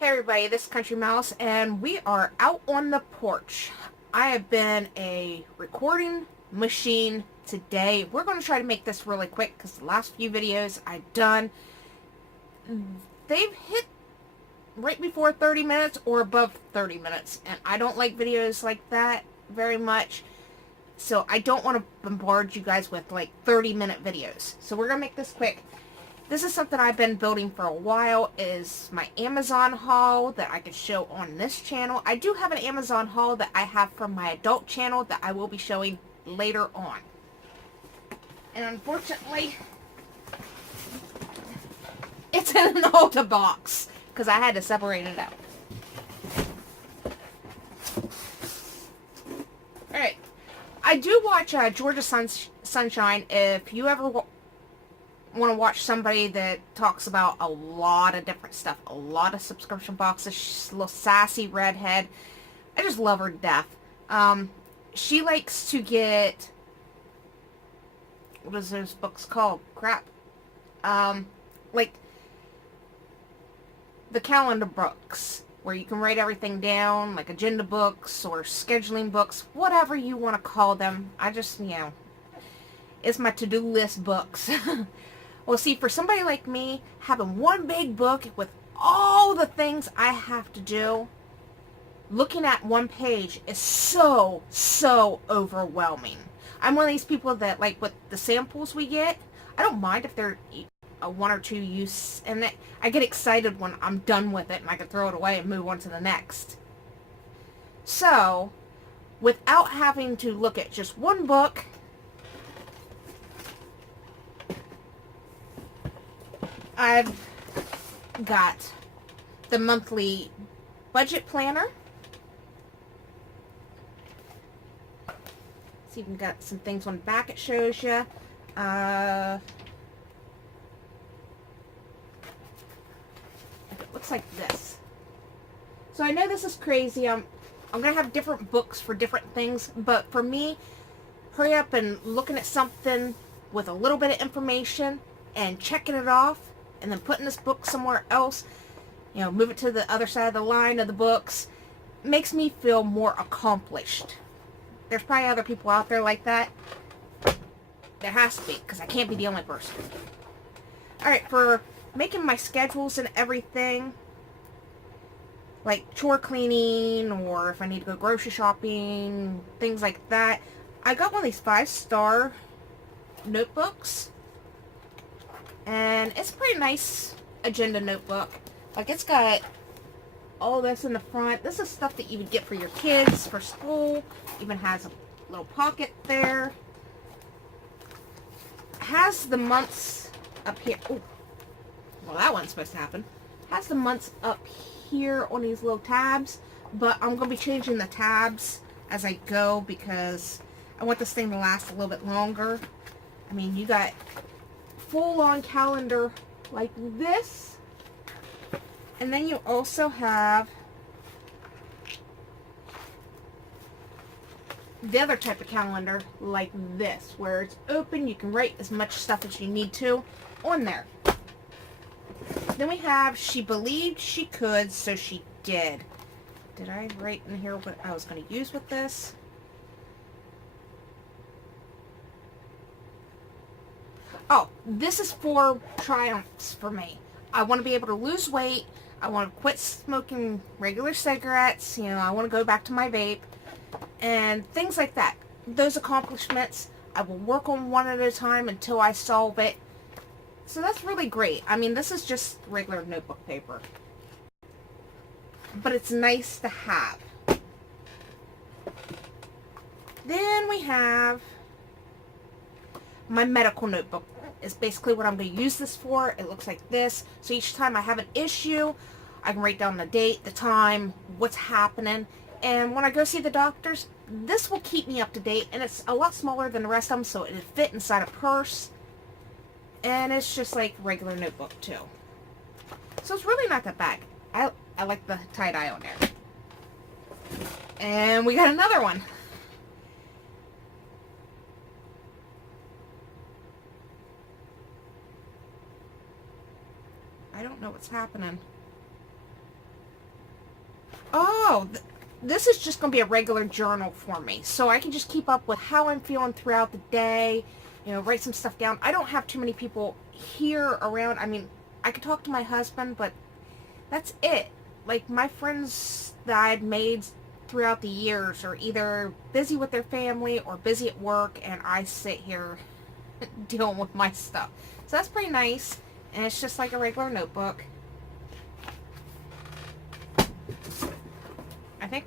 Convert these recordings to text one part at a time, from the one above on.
Hey everybody, this is Country Mouse, and we are out on the porch. I have been a recording machine today. We're going to try to make this really quick because the last few videos I've done, they've hit right before 30 minutes or above 30 minutes, and I don't like videos like that very much. So I don't want to bombard you guys with like 30-minute videos. So we're going to make this quick. This is something I've been building for a while. It is my Amazon haul that I could show on this channel. I do have an Amazon haul that I have from my adult channel that I will be showing later on. And unfortunately, it's in an older box because I had to separate it out. Alright. I do watch Georgia Sunshine. If you ever want to watch somebody that talks about a lot of different stuff, a lot of subscription boxes, she's a little sassy redhead. I just love her to death. She likes to get, what is those books called? Crap. Like the calendar books where you can write everything down, like agenda books or scheduling books, whatever you want to call them. I just, it's my to-do list books. Well, see, for somebody like me, having one big book with all the things I have to do, looking at one page is so overwhelming. I'm one of these people that, like, with the samples we get, I don't mind if they're a one or two use, and I get excited when I'm done with it and I can throw it away and move on to the next. So, without having to look at just one book, I've got the monthly budget planner. See, we've got some things on the back it shows you. It looks like this. So I know this is crazy. I'm going to have different books for different things, but for me, hurry up and looking at something with a little bit of information and checking it off, and then putting this book somewhere else, move it to the other side of the line of the books, makes me feel more accomplished. There's probably other people out there like that. There has to be, because I can't be the only person. Alright, for making my schedules and everything, like chore cleaning, or if I need to go grocery shopping, things like that, I got one of these 5-star notebooks. And it's a pretty nice agenda notebook. Like, it's got all this in the front. This is stuff that you would get for your kids, for school. Even has a little pocket there. Has the months up here. Oh, well, that wasn't supposed to happen. Has the months up here on these little tabs. But I'm going to be changing the tabs as I go because I want this thing to last a little bit longer. I mean, you got full-on calendar like this, and then you also have the other type of calendar like this, where it's open. You can write as much stuff as you need to on there. Then we have she believed she could, so she did. Did I write in here what I was going to use with this? Oh, this is for triumphs for me. I want to be able to lose weight. I want to quit smoking regular cigarettes. I want to go back to my vape. And things like that. Those accomplishments, I will work on one at a time until I solve it. So that's really great. I mean, this is just regular notebook paper. But it's nice to have. Then we have my medical notebook. Is basically what I'm going to use this for. It looks like this. So each time I have an issue, I can write down the date, the time, what's happening. And when I go see the doctors, this will keep me up to date. And it's a lot smaller than the rest of them, so it'll fit inside a purse. And it's just like regular notebook too. So it's really not that bad. I like the tie-dye on there. And we got another one. I don't know what's happening. Oh, this is just going to be a regular journal for me. So I can just keep up with how I'm feeling throughout the day, you know, write some stuff down. I don't have too many people here around. I mean, I could talk to my husband, but that's it. Like, my friends that I've made throughout the years are either busy with their family or busy at work, and I sit here dealing with my stuff. So that's pretty nice, and it's just like a regular notebook. I think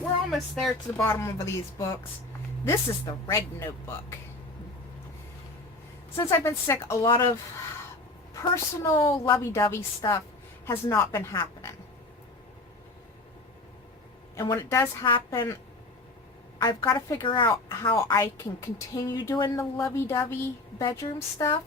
we're almost there to the bottom of these books. This is the red notebook. Since I've been sick, a lot of personal lovey-dovey stuff has not been happening. And when it does happen, I've got to figure out how I can continue doing the lovey-dovey bedroom stuff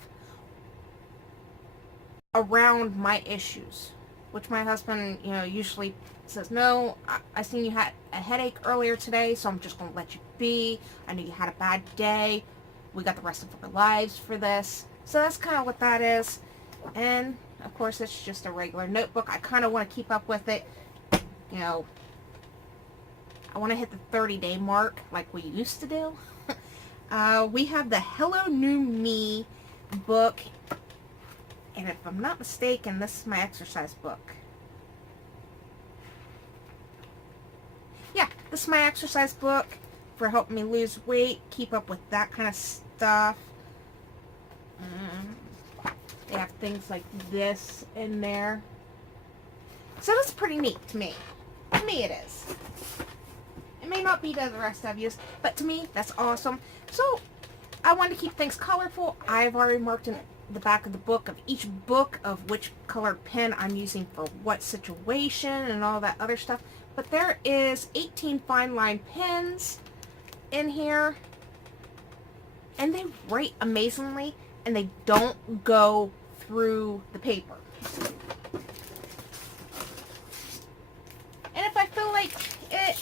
around my issues. Which my husband, you know, usually says, no, I seen you had a headache earlier today, so I'm just going to let you be. I know you had a bad day. We got the rest of our lives for this. So that's kind of what that is. And, of course, it's just a regular notebook. I kind of want to keep up with it. You know, I want to hit the 30-day mark like we used to do. We have the Hello New Me book. And if I'm not mistaken, this is my exercise book. Yeah, this is my exercise book for helping me lose weight, keep up with that kind of stuff. They have things like this in there. So that's pretty neat to me. To me it is. It may not be to the rest of you, but to me, that's awesome. So, I wanted to keep things colorful. I've already marked in the back of the book of each book of which colored pen I'm using for what situation and all that other stuff. But there is 18 fine line pens in here. And they write amazingly, and they don't go through the paper. And if I feel like it,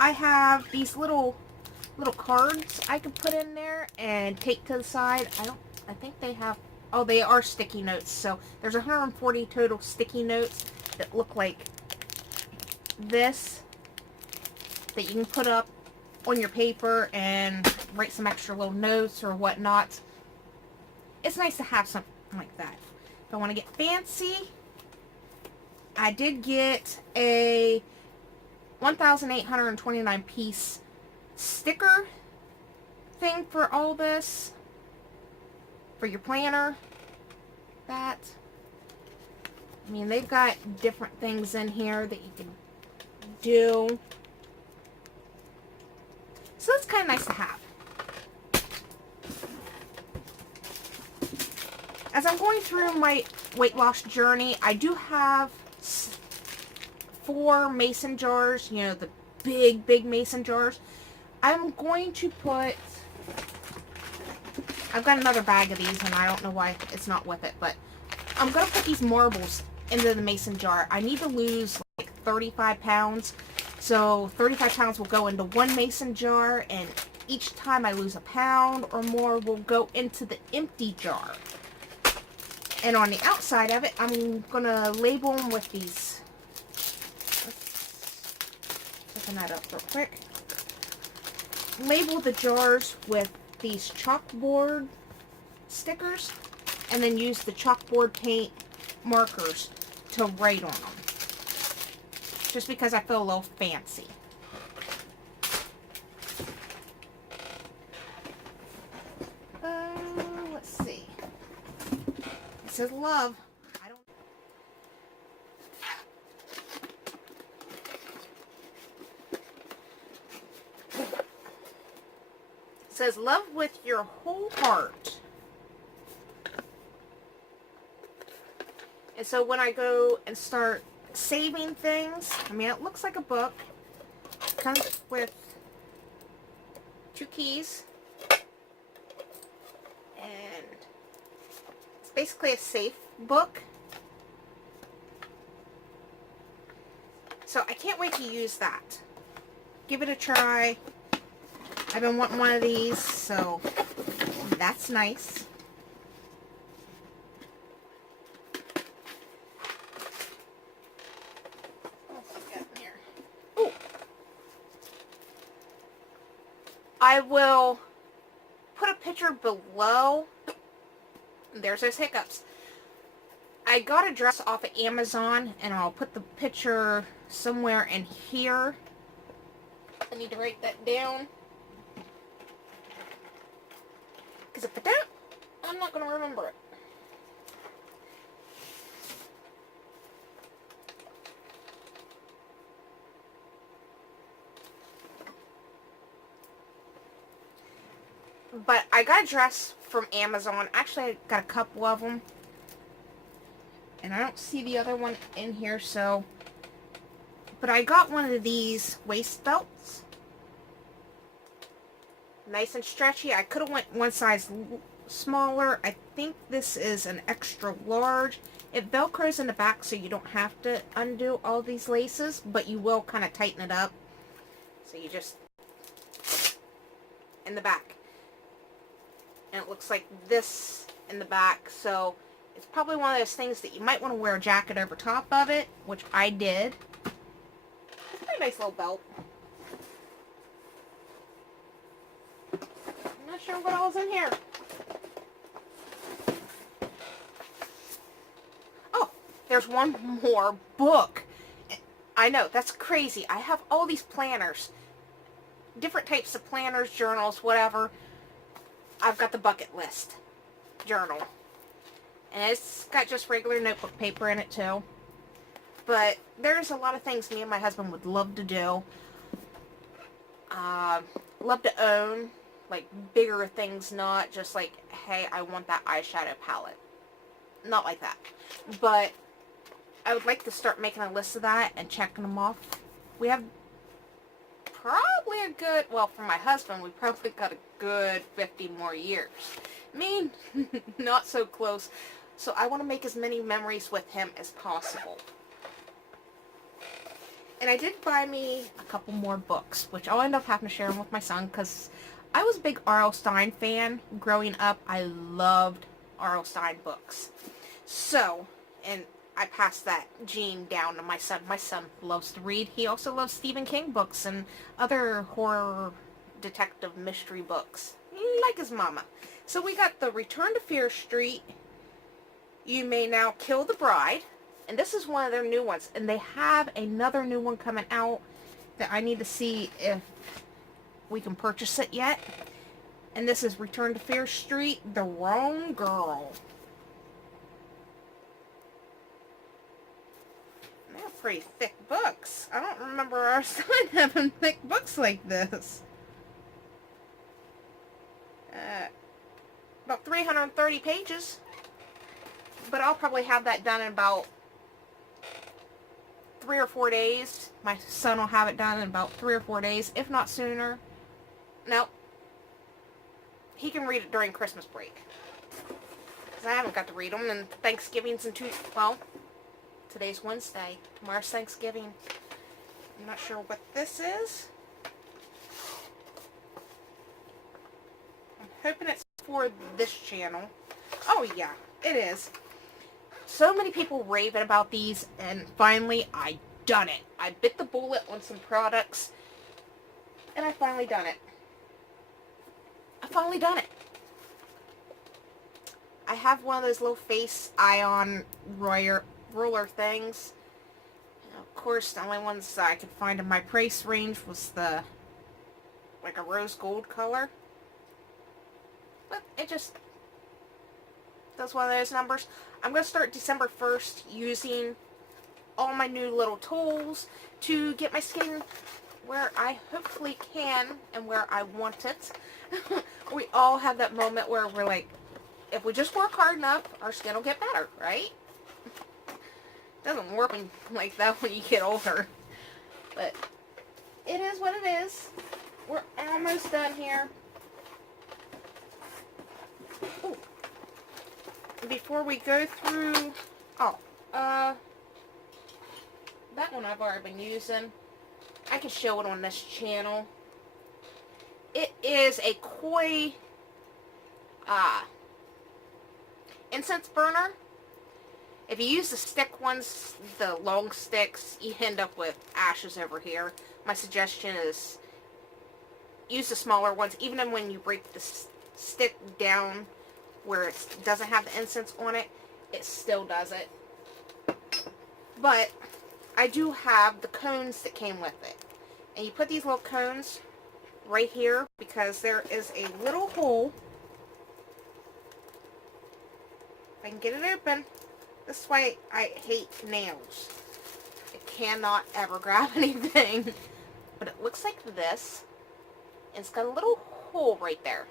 I have these little cards I can put in there and take to the side. I think they have, oh, they are sticky notes. So there's 140 total sticky notes that look like this that you can put up on your paper and write some extra little notes or whatnot. It's nice to have something like that. If I want to get fancy, I did get a 1,829 piece sticker thing for all this. For your planner. That. I mean, they've got different things in here that you can do. So that's kind of nice to have. As I'm going through my weight loss journey, I do have 4 mason jars, you know, the big mason jars. I'm going to put, I've got another bag of these and I don't know why it's not with it, but I'm going to put these marbles into the mason jar. I need to lose like 35 pounds. So 35 pounds will go into one mason jar, and each time I lose a pound or more will go into the empty jar. And on the outside of it, I'm going to label them with these. Let's open that up real quick. Label the jars with these chalkboard stickers, and then use the chalkboard paint markers to write on them. Just because I feel a little fancy. Let's see. It says love. I don't. It says love with your whole heart. And so when I go and start saving things, I mean, it looks like a book. It comes with 2 keys. And it's basically a safe book. So I can't wait to use that. Give it a try. I've been wanting one of these, so that's nice. I will put a picture below. There's those hiccups. I got a dress off of Amazon, and I'll put the picture somewhere in here. I need to write that down, because if I don't, I'm not going to remember it. But I got a dress from Amazon. Actually, I got a couple of them. And I don't see the other one in here, so... But I got one of these waist belts. Nice and stretchy. I could have went one size smaller. I think this is an extra large. It velcros in the back, so you don't have to undo all these laces, but you will kind of tighten it up. So you just... in the back. And it looks like this in the back, so it's probably one of those things that you might want to wear a jacket over top of it, which I did. It's a pretty nice little belt. I'm not sure what all's in here. Oh, there's one more book. I know, that's crazy. I have all these planners. Different types of planners, journals, whatever. I've got the bucket list journal. And it's got just regular notebook paper in it too. But there's a lot of things me and my husband would love to do. Love to own. Like bigger things, not just like, hey, I want that eyeshadow palette. Not like that. But I would like to start making a list of that and checking them off. We have probably a good, well, for my husband, we probably got a good 50 more years. Me, not so close. So I want to make as many memories with him as possible. And I did buy me a couple more books, which I'll end up having to share them with my son, because I was a big R.L. Stine fan. Growing up, I loved R.L. Stine books. So, and I passed that gene down to my son. My son loves to read. He also loves Stephen King books and other horror, detective, mystery books, like his mama. So we got the Return to Fear Street, You May Now Kill the Bride, and this is one of their new ones. And they have another new one coming out that I need to see if we can purchase it yet. And this is Return to Fear Street, The Wrong Girl. They're pretty thick books. I don't remember our son having thick books like this. About 330 pages. But I'll probably have that done in about 3 or 4 days. My son will have it done in about 3 or 4 days, if not sooner. No. He can read it during Christmas break. Because I haven't got to read them, and Thanksgiving's in well, today's Wednesday. Tomorrow's Thanksgiving. I'm not sure what this is. I'm hoping it's for this channel. Oh yeah, it is. So many people raving about these, and finally I done it. I bit the bullet on some products, and I finally done it. I finally done it. I have one of those little face ion roller things. And of course, the only ones that I could find in my price range was the, like a rose gold color. But it just does one of those numbers. I'm going to start December 1st using all my new little tools to get my skin where I hopefully can and where I want it. We all have that moment where we're like, if we just work hard enough, our skin will get better, right? Doesn't work like that when you get older. But it is what it is. We're almost done here. Ooh. Before we go through, that one I've already been using. I can show it on this channel. It is a koi incense burner. If you use the stick ones, the long sticks, you end up with ashes over here. My suggestion is use the smaller ones, even when you break the stick down where it doesn't have the incense on it, it still does it. But I do have the cones that came with it. And you put these little cones right here because there is a little hole. If I can get it open. This is why I hate nails. I cannot ever grab anything. But it looks like this. And it's got a little hole right there.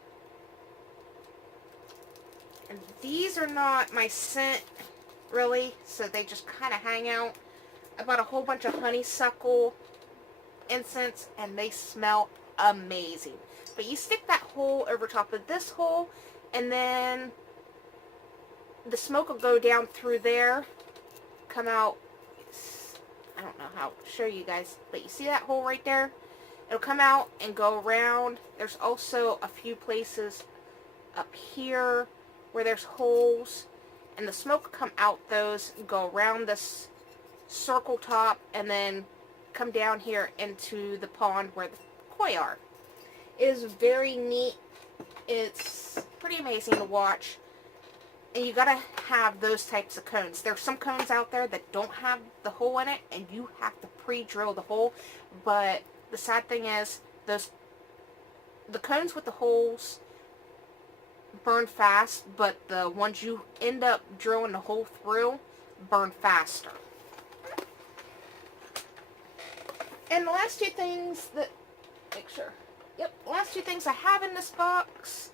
And these are not my scent, really, so they just kind of hang out. I bought a whole bunch of honeysuckle incense, and they smell amazing. But you stick that hole over top of this hole, and then the smoke will go down through there, come out. I don't know how to show you guys, but you see that hole right there? It'll come out and go around. There's also a few places up here where there's holes, and the smoke will come out those, go around this circle top, and then come down here into the pond where the koi are. It is very neat. It's pretty amazing to watch. And you gotta have those types of cones. There's some cones out there that don't have the hole in it, and you have to pre-drill the hole. But the sad thing is, the cones with the holes burn fast, but the ones you end up drilling the hole through burn faster. And the last two things that, the last two things I have in this box,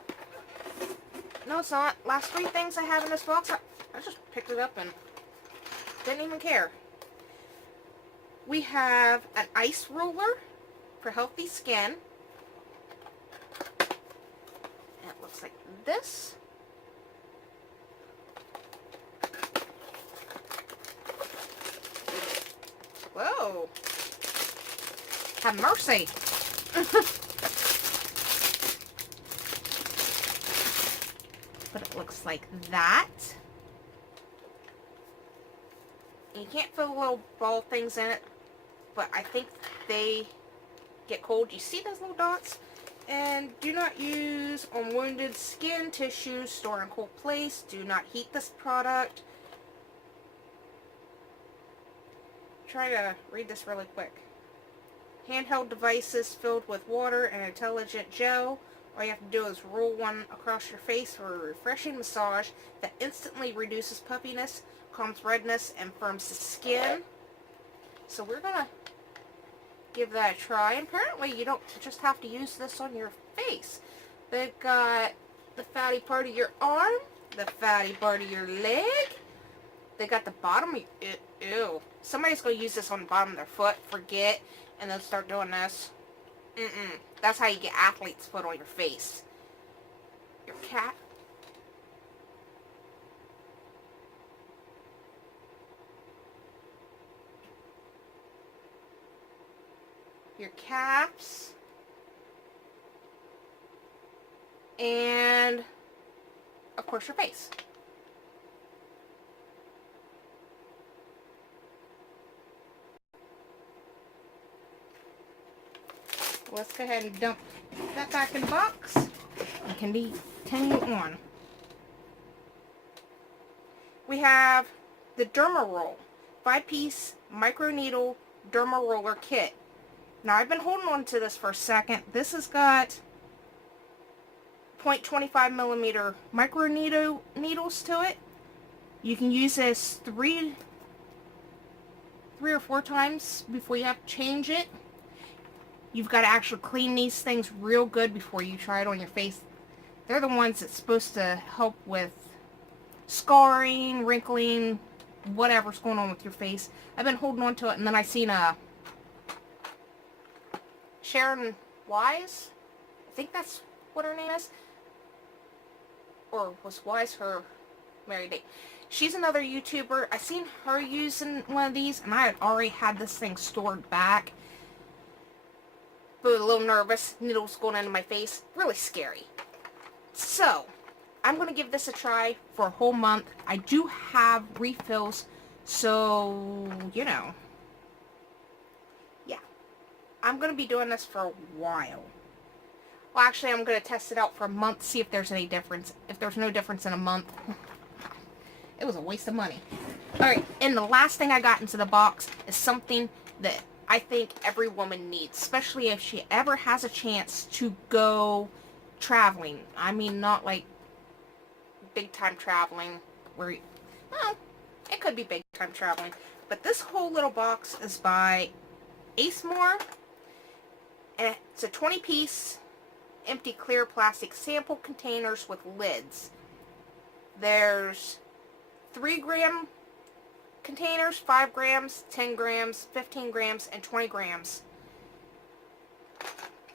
no it's not, last three things I have in this box, I just picked it up and didn't even care. We have an ice roller for healthy skin. And it looks like this. Whoa. Have mercy. But it looks like that. And you can't fit little ball things in it, but I think they get cold. You see those little dots? And do not use on wounded skin, tissues, store in cold place. Do not heat this product. Try to read this really quick. Handheld devices filled with water and intelligent gel. All you have to do is roll one across your face for a refreshing massage that instantly reduces puffiness, calms redness, and firms the skin. So we're going to give that a try. And apparently you don't just have to use this on your face. They've got the fatty part of your arm, the fatty part of your leg. They got the bottom of your, ew. Somebody's going to use this on the bottom of their foot, forget, and then start doing this. That's how you get athlete's foot on your face. Your cat. Your calves. And, of course, your face. Let's go ahead and dump that back in the box and continue on. We have the Derma Roll 5-piece microneedle derma roller kit. Now I've been holding on to this for a second. This has got 0.25 millimeter microneedle needles to it. You can use this three or four times before you have to change it. You've got to actually clean these things real good before you try it on your face. They're the ones that's supposed to help with scarring, wrinkling, whatever's going on with your face. I've been holding on to it, and then I seen a Sharon Wise, I think that's what her name is, or was Wise her married name. She's another YouTuber. I seen her using one of these, and I had already had this thing stored back. But a little nervous, needles going into my face, really scary. So, I'm going to give this a try for a whole month. I do have refills, so, you know. Yeah. I'm going to be doing this for a while. Well, actually, I'm going to test it out for a month, see if there's any difference. If there's no difference in a month, it was a waste of money. Alright, and the last thing I got into the box is something that I think every woman needs, especially if she ever has a chance to go traveling. I mean, not like big time traveling, where, well, it could be big time traveling. But this whole little box is by Acemore, and it's a 20-piece empty clear plastic sample containers with lids. There's 3-gram containers, 5 grams, 10 grams, 15 grams, and 20 grams.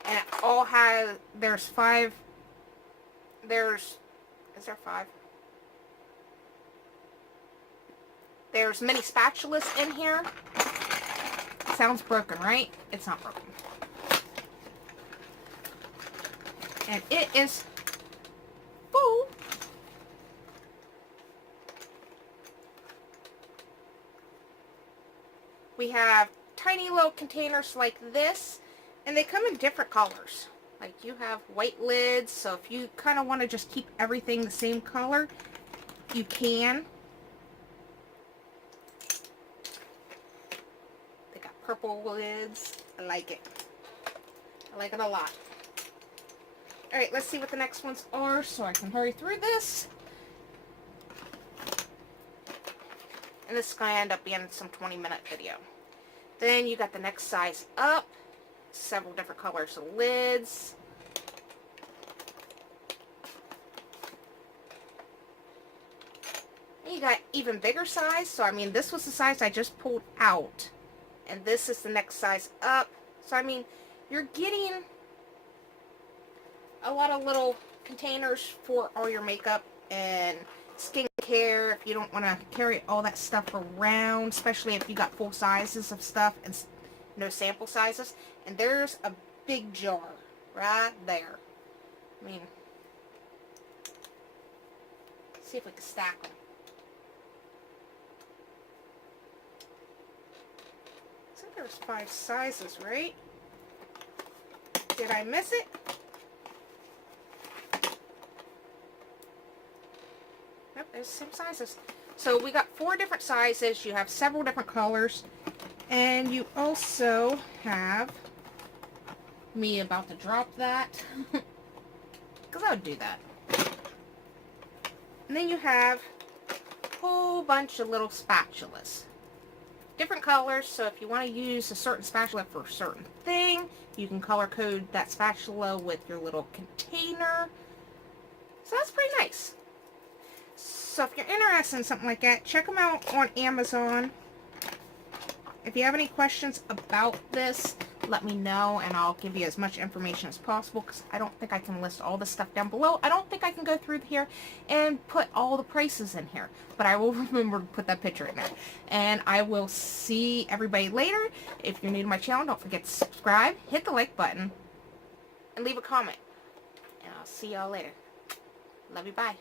And it all has, is there 5? There's mini spatulas in here. Sounds broken, right? It's not broken. And it is full. We have tiny little containers like this, and they come in different colors. Like, you have white lids, so if you kind of want to just keep everything the same color, you can. They got purple lids. I like it. I like it a lot. Alright, let's see what the next ones are so I can hurry through this. And this is going to end up being some 20-minute video. Then you got the next size up. Several different colors of lids. And you got even bigger size. So, I mean, this was the size I just pulled out. And this is the next size up. So, I mean, you're getting a lot of little containers for all your makeup and skincare if you don't want to carry all that stuff around, especially if you got full sizes of stuff and no sample sizes. And there's a big jar right there. I mean, let's see if we can stack them. I think there's 5 sizes, right? Did I miss it? Yep, there's the same sizes. So we got 4 different sizes. You have several different colors. And you also have me about to drop that. Because I would do that. And then you have a whole bunch of little spatulas. Different colors, so if you want to use a certain spatula for a certain thing, you can color code that spatula with your little container. So that's pretty nice. So if you're interested in something like that, check them out on Amazon. If you have any questions about this, let me know and I'll give you as much information as possible, because I don't think I can list all the stuff down below. I don't think I can go through here and put all the prices in here, but I will remember to put that picture in there. And I will see everybody later. If you're new to my channel, don't forget to subscribe, hit the like button, and leave a comment. And I'll see y'all later. Love you, bye.